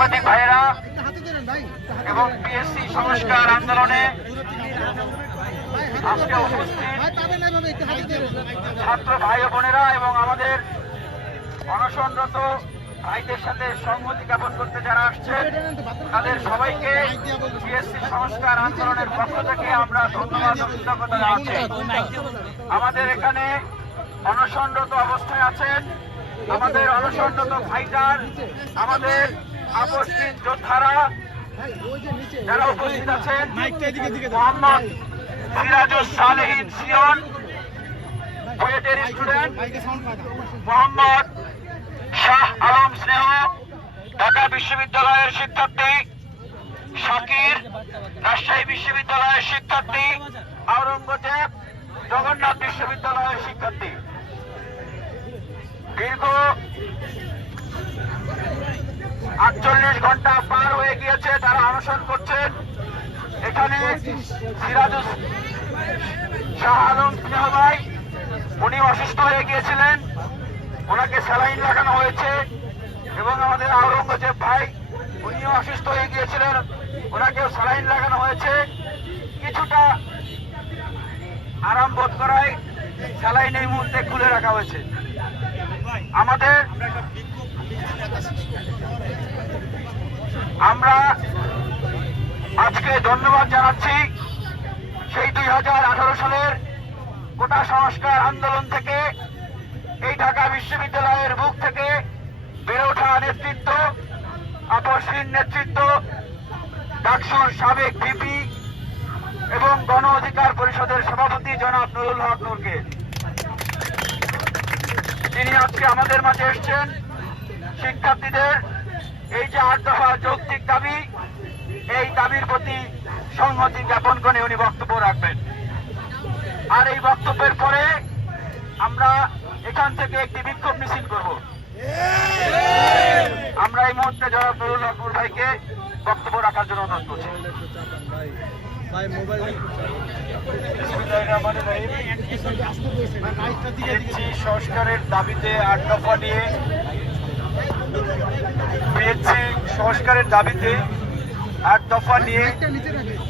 সাংবাদিক ভাইয়েরা এবং। পিএসসি সংস্কার আন্দোলনে আজকে উপস্থিত ছাত্র ভাই বোনেরা এবং আমাদের অনশনরত ভাইদের সাথে সংহতি জ্ঞাপন করতে যারা আসছে তাদের সবাইকে পিএসসি সংস্কার আন্দোলনের পক্ষ থেকে আমরা ধন্যবাদ ও কৃতজ্ঞতা জানাচ্ছি আমাদের এখানে অনশনরত অবস্থায় আছেন আমাদের অনশনরত ভাইজার আমাদের আপসহীন যোদ্ধারা যারা উপস্থিত আছেন মোহাম্মদ সিরাজুস সালেহিন সিয়ন বুয়েটের স্টুডেন্ট মোহাম্মদ শাহ আলম স্নেহ ঢাকা বিশ্ববিদ্যালয়ের শিক্ষার্থী শাকির রাজশাহী বিশ্ববিদ্যালয়ের শিক্ষার্থী আওরঙ্গজেব জগন্নাথ বিশ্ববিদ্যালয়ের শিক্ষার্থী। দীর্ঘ আটচল্লিশ ঘণ্টা পার হয়ে গিয়েছে, তারা অনশন করছেন এখানে সিরাজুস শাহ আলম উনি অসুস্থ হয়ে গিয়েছিলেন। ওনাকে স্যালাইন লাগানো হয়েছে। এবং আমাদের আওরঙ্গজেব ভাই, উনিও অসুস্থ হয়ে গিয়েছিলেন। ওনাকেও স্যালাইন লাগানো হয়েছে। কিছুটা আরাম বোধ করায় স্যালাইন এই মুহূর্তে খুলে রাখা হয়েছে। আমাদের আমরা আজকে ধন্যবাদ জানাচ্ছি সেই দুই হাজার আঠারো সালের কোটা সংস্কার আন্দোলন থেকে এই ঢাকা বিশ্ববিদ্যালয়ের বুক থেকে বেড়ে ওঠা নেতৃত্ব, আপসহীন নেতৃত্ব, ডাকসুর সাবেক ভিপি এবং গণ অধিকার পরিষদের সভাপতি জনাব নুরুল হক নূরকে। তিনি আজকে আমাদের মাঝে এসছেন, শিক্ষার্থীদের এই যে আট দফা যৌক্তিক দাবি এই দাবির প্রতি সংহতি জ্ঞাপন করে উনি বক্তব্য রাখবেন। আর এই বক্তব্যের পরে আমরা এখান থেকে একটি বিক্ষোভ মিছিল করব। আমরা এই মুহূর্তে নুরুল হকুর ভাইকে বক্তব্য রাখার জন্য অনুরোধ করছি। সংস্কারের দাবিতে আট দফা নিয়ে সংস্কারের দাবিতে আট দফা নিয়ে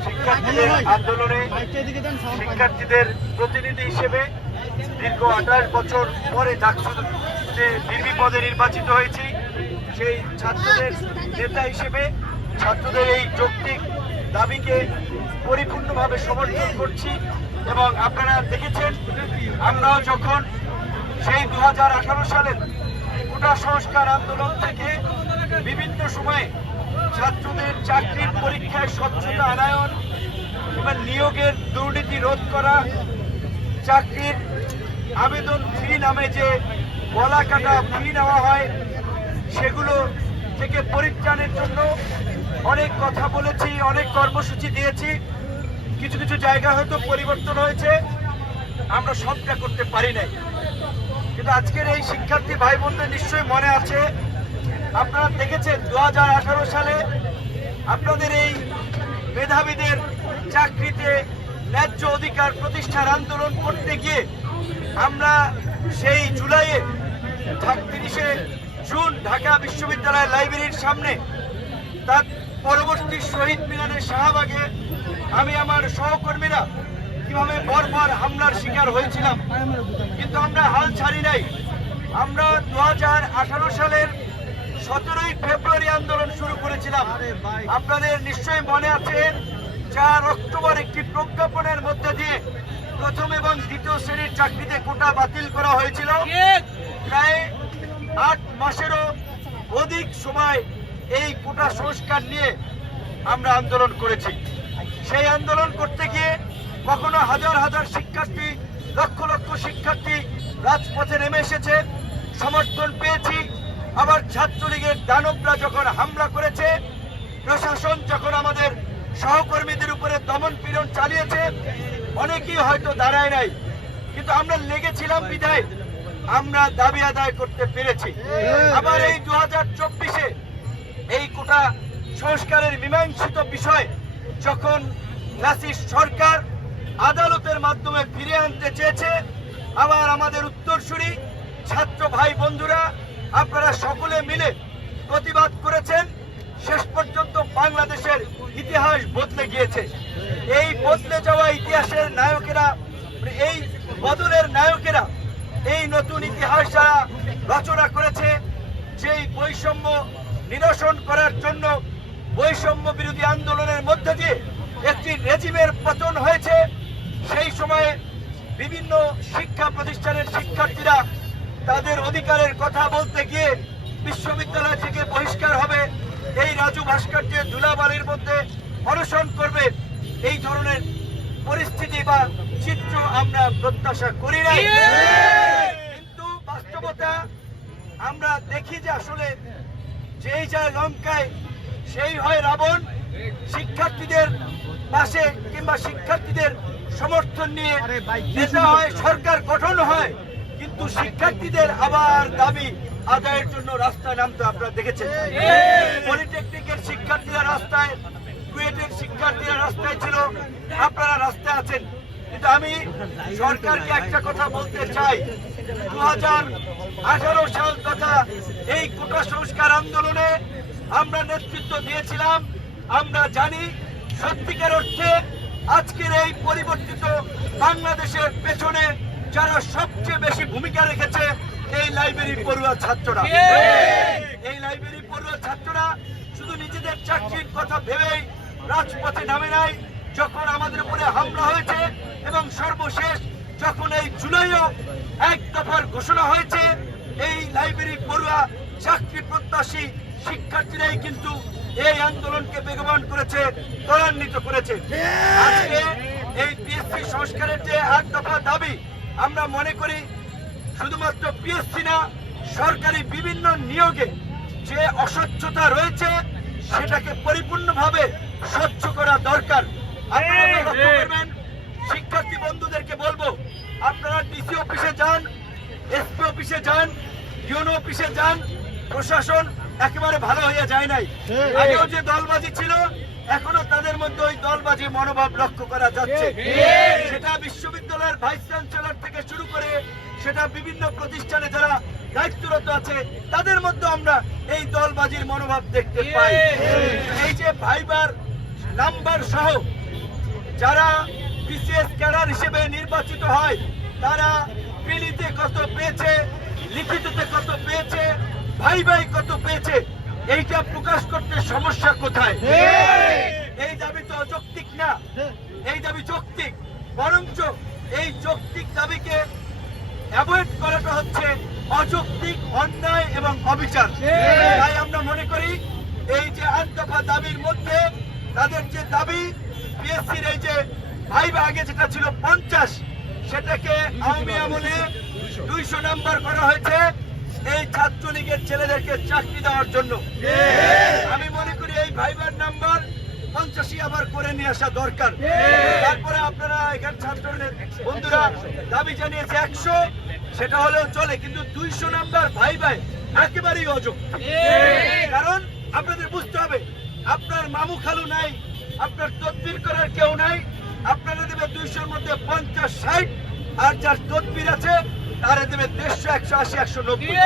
শিক্ষার্থীদের আন্দোলনে শিক্ষার্থীদের প্রতিনিধি হিসেবে দীর্ঘ আঠাশ বছর পরে ডাকসুতে ডিবি পদে নির্বাচিত হয়েছি। সেই ছাত্রদের নেতা হিসেবে ছাত্রদের এই যৌক্তিক দাবিকে পরিপূর্ণভাবে সমর্থন করছি এবং আপনারা দেখেছেন, আমরাও যখন সেই দু হাজার আঠারো সালের কোটা সংস্কার আন্দোলন থেকে বিভিন্ন সময়ে ছাত্রদের চাকরির পরীক্ষায় স্বচ্ছতা আনায়ন এবং নিয়োগের দুর্নীতি রোধ করা, চাকরির আবেদন ফি নামে যে গলা কাটা ফি নেওয়া হয়, সেগুলো থেকে পরিত্রাণের জন্য অনেক কথা বলেছি, অনেক কর্মসূচি দিয়েছি। কিছু কিছু জায়গা হয়তো পরিবর্তন হয়েছে, আমরা সবটা করতে পারি নাই। কিন্তু আজকের এই শিক্ষার্থী ভাই বোনদের নিশ্চয়ই মনে আছে আপনারা দেখেছেন দু হাজার আঠারো সালে আপনাদের এই মেধাবীদের চাকরিতে ন্যায্য অধিকার প্রতিষ্ঠার আন্দোলন করতে গিয়ে আমরা সেই জুলাইয়ে তিরিশে জুন ঢাকা বিশ্ববিদ্যালয় লাইব্রেরির সামনে তার পরবর্তী শহীদ মিনারের শাহবাগে আমি আমার সহকর্মীরা কীভাবে বর্বর হামলার শিকার হয়েছিলাম, কিন্তু আমরা হাল ছাড়ি নাই। আমরা দু হাজার আঠারো সালের সতেরোই ফেব্রুয়ারি আন্দোলন শুরু করেছিলাম। আপনাদের নিশ্চয়ই মনে আছে, চার অক্টোবর একটি প্রজ্ঞাপনের মধ্যে দিয়ে প্রথম এবং দ্বিতীয় শ্রেণির চাকরিতে কোটা বাতিল করা হয়েছিল। প্রায় আট মাসেরও অধিক সময় এই কোটা সংস্কার নিয়ে আমরা আন্দোলন করেছি। সেই আন্দোলন করতে গিয়ে কখনো হাজার হাজার শিক্ষার্থী, লক্ষ লক্ষ শিক্ষার্থী রাজপথে নেমে এসেছে। সমর্থন পেয়েছি। আবার ছাত্রলীগের দানবরা যখন হামলা করেছে, প্রশাসন যখন আমাদের সহকর্মীদের উপরে দমন পীড়ন চালিয়েছে, অনেকেই হয়তো দাঁড়ায় নাই, কিন্তু আমরা লেগেছিলাম বিধায় আমরা দাবি আদায় করতে পেরেছি। আবার এই দু হাজার চব্বিশে এই কোটা সংস্কারের মীমাংসিত বিষয় যখন ফ্যাসিস্ট সরকার আদালতের মাধ্যমে ফিরে আনতে চেয়েছে, আবার আমাদের উত্তরসূরি ছাত্র ভাই বন্ধুরা আপনারা সকলে মিলে প্রতিবাদ করেছেন। শেষ পর্যন্ত বাংলাদেশের ইতিহাস বদলে গিয়েছে। এই বদলে যাওয়া ইতিহাসের নায়কেরা, এই বদলের নায়কেরা এই নতুন ইতিহাস যারা রচনা করেছে। সেই বৈষম্য নিরসন করার জন্য বৈষম্য বিরোধী আন্দোলনের মধ্যে দিয়ে একটি রেজিমের পতন হয়েছে সেই সময়ে বিভিন্ন শিক্ষা প্রতিষ্ঠানের শিক্ষার্থীরা তাদের অধিকারের কথা বলতে গিয়ে বিশ্ববিদ্যালয় থেকে বহিষ্কার হবে। এই রাজু ভাস্কর্যের ধুলাবালির মধ্যে অনশন করবে। এই ধরনের পরিস্থিতি বা চিত্র আমরা প্রত্যাশা করি না কিন্তু বাস্তবতা আমরা দেখি যে আসলে যেই যায় লঙ্কায় সেই হয় রাবণ। শিক্ষার্থীদের পাশে কিংবা শিক্ষার্থীদের সমর্থন নিয়ে নেতা হয় সরকার গঠন হয়। কিন্তু শিক্ষার্থীদের আবার দাবি, আদায়ের জন্য রাস্তায় নামতে আপনারা দেখেছেন। পলিটেকনিকের শিক্ষার্থীরা রাস্তায়, কুয়েটের শিক্ষার্থীরা রাস্তায় ছিল, আপনারা রাস্তায় আছেন। কিন্তু আমি সরকারকে একটা কথা বলতে চাই। দু আঠারো সাল তথা এই কোটা সংস্কার আন্দোলনে আমরা নেতৃত্ব দিয়েছিলাম। আমরা জানি, সত্যিকার অর্থে আজকের এই পরিবর্তিত বাংলাদেশের পেছনে যারা সবচেয়ে বেশি ভূমিকা রেখেছে এই লাইব্রেরি পড়ুয়া ছাত্ররা। এই লাইব্রেরি পড়ুয়া ছাত্ররা শুধু নিজেদের চাকরির কথা ভেবেই রাজপথে নামে নাই যখন আমাদের উপরে হামলা হয়েছে এবং সর্বশেষ যখন এই জুলাইও এক দফার ঘোষণা হয়েছে এই লাইব্রেরি পড়ুয়া চাকরি প্রত্যাশী শিক্ষার্থীরাই কিন্তু এই আন্দোলনকে বেগবান করেছে ত্বরান্বিত করেছে। আজকে এই পিএসসি সংস্কারের যে এক দফা দাবি আমরা মনে করি শুধুমাত্র পিএসসি না সরকারি বিভিন্ন নিয়োগে যে অস্বচ্ছতা রয়েছে সেটাকে পরিপূর্ণভাবে স্বচ্ছ করা দরকার। আপনারা শিক্ষার্থী বন্ধুদেরকে বলব আপনারা ডিসি অফিসে যান এসপি অফিসে যান ইউনো অফিসে যান প্রশাসন একেবারে ভালো হয়ে যায় নাই। আগেও যে দলবাজি ছিল এখনও তাদের মধ্যে ওই দলবাজি মনোভাব লক্ষ্য করা যাচ্ছে। সেটা বিশ্ববিদ্যালয়ের ভাইস চ্যান্সেলর থেকে শুরু করে সেটা বিভিন্ন প্রতিষ্ঠানে যারা দায়িত্বরত আছে তাদের মধ্যে আমরা এই দলবাজির মনোভাব দেখতে পাই। এই যে ভাইবার নাম্বার সহ যারা বিসিএস ক্যাডার হিসেবে নির্বাচিত হয় তারা পিলিতে কত পেয়েছে লিখিততে কত পেয়েছে ভাই ভাই কত পেয়েছে এইটা প্রকাশ করতে সমস্যা কোথায়? এই দাবি তো অযৌক্তিক না। এই দাবি যৌক্তিক। বরঞ্চ এই যৌক্তিক দাবিকে অ্যাভয়েড করাটা হচ্ছে অযৌক্তিক অন্যায় এবং অবিচার। তাই আমরা মনে করি এই যে আট দফা দাবির মধ্যে তাদের যে দাবি পিএসসির এই যে ভাইবা আগে যেটা ছিল পঞ্চাশ সেটাকে আওয়ামী আমলে দুইশো নাম্বার করা হয়েছে। এই ছাত্রলীগের ছেলেদেরকে চাকরি দেওয়ার জন্য। আমি মনে করি এই ভাইবার নাম্বার পঞ্চাশি আবার করে নিয়ে আসা দরকার। তারপরে আপনারা এখানে ছাত্রদের বন্ধুরা, দাবি জানিয়েছে একশো, সেটা হলেও চলে, কিন্তু দুইশো নাম্বার ভাই ভাই একেবারেই অযোগ্য কারণ আপনাদের বুঝতে হবে, আপনার মামু খালু নাই, আপনার তদবির করার কেউ নাই, আপনারা দেবে দুইশোর মধ্যে পঞ্চাশ, ষাট, আর যার তদবির আছে তারা দেবে দেড়শো একশো আশি একশো নব্বই।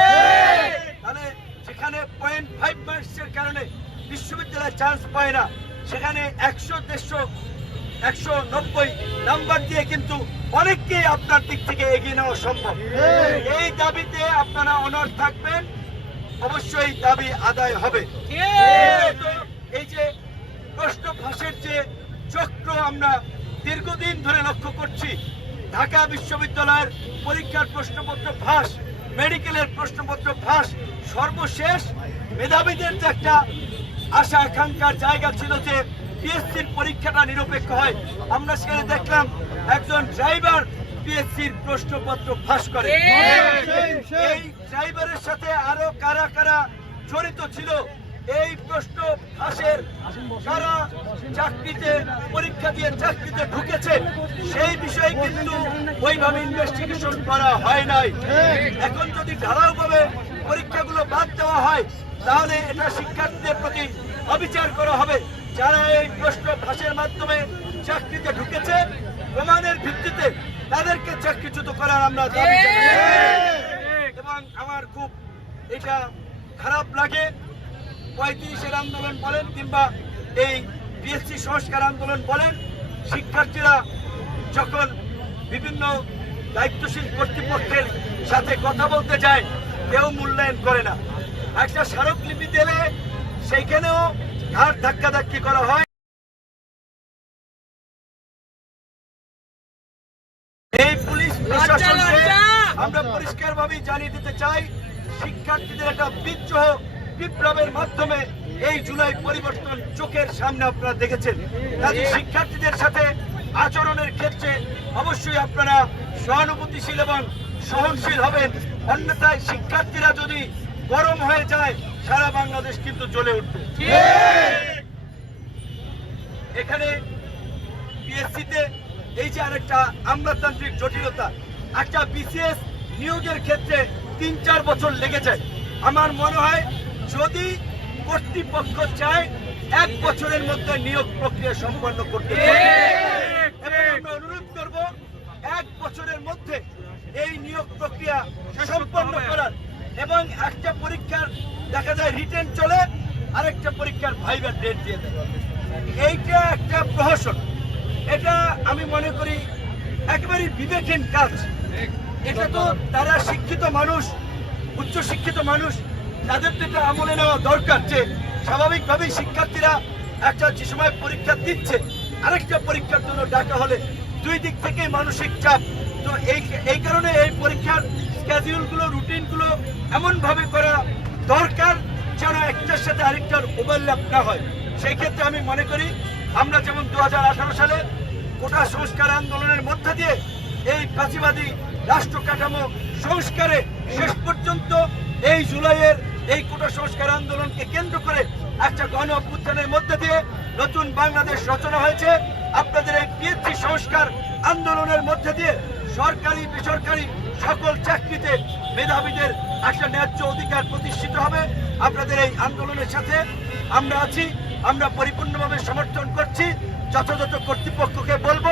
তাহলে যেখানে পয়েন্ট ফাইভ মার্কসের কারণে বিশ্ববিদ্যালয় চান্স পায় না সেখানে একশো দেড়শো একশো নব্বই নাম্বার দিয়ে কিন্তু অনেককে আপনার দিক থেকে এগিয়ে নেওয়া সম্ভব। এই দাবিতে আপনারা অনর থাকবেন অবশ্যই দাবি আদায় হবে। এই যে প্রশ্ন ফাঁসের যে চক্র আমরা দীর্ঘদিন ধরে লক্ষ্য করছি ঢাকা বিশ্ববিদ্যালয়ের পরীক্ষার প্রশ্নপত্র ফাঁস মেডিকেলের প্রশ্নপত্র ফাঁস সর্বশেষ মেধাবীদের যে একটা আশা আকাঙ্ক্ষার জায়গা ছিল যে পিএসসির পরীক্ষাটা নিরপেক্ষ হয়। আমরা সেখানে দেখলাম একজন ড্রাইভার পিএসসির প্রশ্নপত্র ফাঁস করে। এই ড্রাইভারের সাথে আরও কারা কারা জড়িত ছিল এই প্রশ্ন ফাঁসের কারা চাকরিতে পরীক্ষা দিয়ে চাকরিতে ঢুকেছে সেই বিষয়ে কিন্তু ওইভাবে ইনভেস্টিগেশন করা হয় নাই। এখন যদি ঢালাওভাবে পরীক্ষাগুলো বাদ দেওয়া হয় তাহলে এটা শিক্ষার্থীদের প্রতি অবিচার করা হবে। যারা এই প্রশ্ন ফাঁসের মাধ্যমে চাকরিতে ঢুকেছে প্রমাণের ভিত্তিতে তাদেরকে চাকরিচ্যুত করার আমরা দাবি। এবং আমার খুব এটা খারাপ লাগে। পঁয়ত্রিশের আন্দোলন বলেন কিংবা এই বিএসসি সংস্কার আন্দোলন বলেন শিক্ষার্থীরা যখন বিভিন্ন দায়িত্বশীল কর্তৃপক্ষের সাথে কথা বলতে যায় কেউ মূল্যায়ন করে না। একটা স্মারকলিপি দিলে সেইখানেও ঘাট ধাক্কাধাক্কি করা হয়। এই পুলিশ প্রশাসনকে আমরা পরিষ্কার ভাবে জানিয়ে দিতে চাই শিক্ষার্থীদের একটা বিদ্রোহ বিপ্লবের মাধ্যমে এই জুলাই পরিবর্তন চোখের সামনে আপনারা দেখেছেন। কাজে শিক্ষার্থীদের সাথে আচরণের ক্ষেত্রে অবশ্যই আপনারা সহানুভূতিশীল এবং সহনশীল হবেন। অন্যথায় শিক্ষার্থীরা যদি গরম হয়ে যায়, সারা বাংলাদেশ কিন্তু জ্বলে উঠবে। এখানে পিএসসিতে এই যে আরেকটা আমলাতান্ত্রিক জটিলতা, একটা বিসিএস নিয়োগের ক্ষেত্রে তিন চার বছর লেগে যায় আমার মনে হয় যদি কর্তৃপক্ষ চায় এক বছরের মধ্যে নিয়োগ প্রক্রিয়া সম্পন্ন করতে আমরা অনুরোধ করব এক বছরের মধ্যে এই নিয়োগ প্রক্রিয়া সম্পন্ন করার। এবং একটা পরীক্ষার দেখা যায় রিটেন চলে আরেকটা পরীক্ষার ভাইবার ডেট দিয়ে দেয় এইটা একটা প্রহসন। এটা আমি মনে করি একেবারে বিবেকহীন কাজ। এটা তো তারা শিক্ষিত মানুষ উচ্চ শিক্ষিত মানুষ তাদের এটা আমলে নেওয়া দরকার যে স্বাভাবিকভাবেই শিক্ষার্থীরা একটা যে সময় পরীক্ষা দিচ্ছে, আরেকটা পরীক্ষার জন্য ডাকা হলে দুই দিক থেকে মানসিক চাপ। তো এই এই কারণে এই পরীক্ষার স্ক্যাডিউলগুলো রুটিনগুলো এমনভাবে করা দরকার যেন একটার সাথে আরেকটার ওভারল্যাপ না হয়। সেই ক্ষেত্রে আমি মনে করি, আমরা যেমন দু হাজার আঠারো সালে কোটা সংস্কার আন্দোলনের মধ্যে দিয়ে এই ফাঁসিবাদী রাষ্ট্র কাঠামো সংস্কারে শেষ পর্যন্ত এই জুলাইয়ের এই কোটা সংস্কার আন্দোলনকে কেন্দ্র করে একটা গণ অভ্যুত্থানের মধ্যে দিয়ে নতুন বাংলাদেশ রচনা হয়েছে। আপনাদের এই পিএসসি সংস্কার আন্দোলনের মধ্যে দিয়ে সরকারি, বেসরকারি সকল চাকরিতে মেধাবীদের একটা ন্যায্য অধিকার প্রতিষ্ঠিত হবে। আপনাদের এই আন্দোলনের সাথে আমরা আছি, আমরা পরিপূর্ণভাবে সমর্থন করছি। যথাযথ কর্তৃপক্ষকে বলব,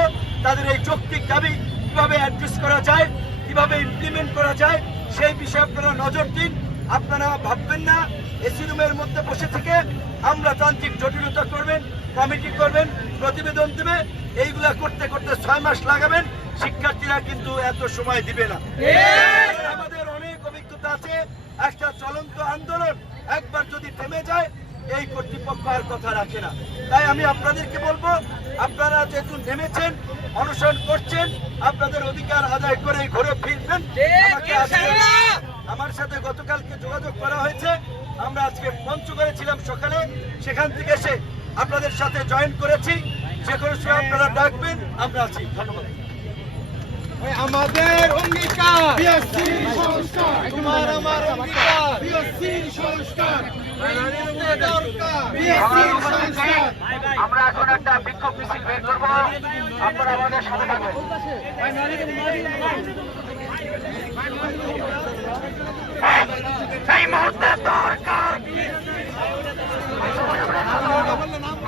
তাদের এই যৌক্তিক দাবি কীভাবে অ্যাড্রেস করা যায়, কীভাবে ইমপ্লিমেন্ট করা যায়, সেই বিষয়ে আপনারা নজর দিন। আপনারা ভাববেন না এসি রুমের মধ্যে বসে থেকে আমরা তান্ত্রিক জটিলতা করবেন কমিটি করবেন প্রতিবেদন দেবে এইগুলা করতে করতে ছয় মাস লাগাবেন শিক্ষার্থীরা কিন্তু এত সময় দিবে না। আমাদের অনেক অভিজ্ঞতা আছে একটা চলন্ত আন্দোলন একবার যদি থেমে যায় এই কর্তৃপক্ষ আর কথা রাখে না। তাই আমি আপনাদেরকে বলব আপনারা যেহেতু নেমেছেন অনশন করছেন আপনাদের অধিকার আদায় করে ঘরে ফিরবেন। আমার সাথে গতকালকে যোগাযোগ করা হয়েছে আমরা আজকে পঞ্চগড়ে ছিলাম সকালে সেখান থেকে এসে আপনাদের সাথে জয়েন করেছি যে কোনো সময় আপনারা ডাকবেন আমরা আছি ধন্যবাদ আমাদের অঙ্গীকার তোমার আমার সংস্কার আমরা এখন একটা বিক্ষোভ মিছিল বের করব আপনারা আমাদের সাথে থাকবেন সেই মুহূর্তে দরকার। নাম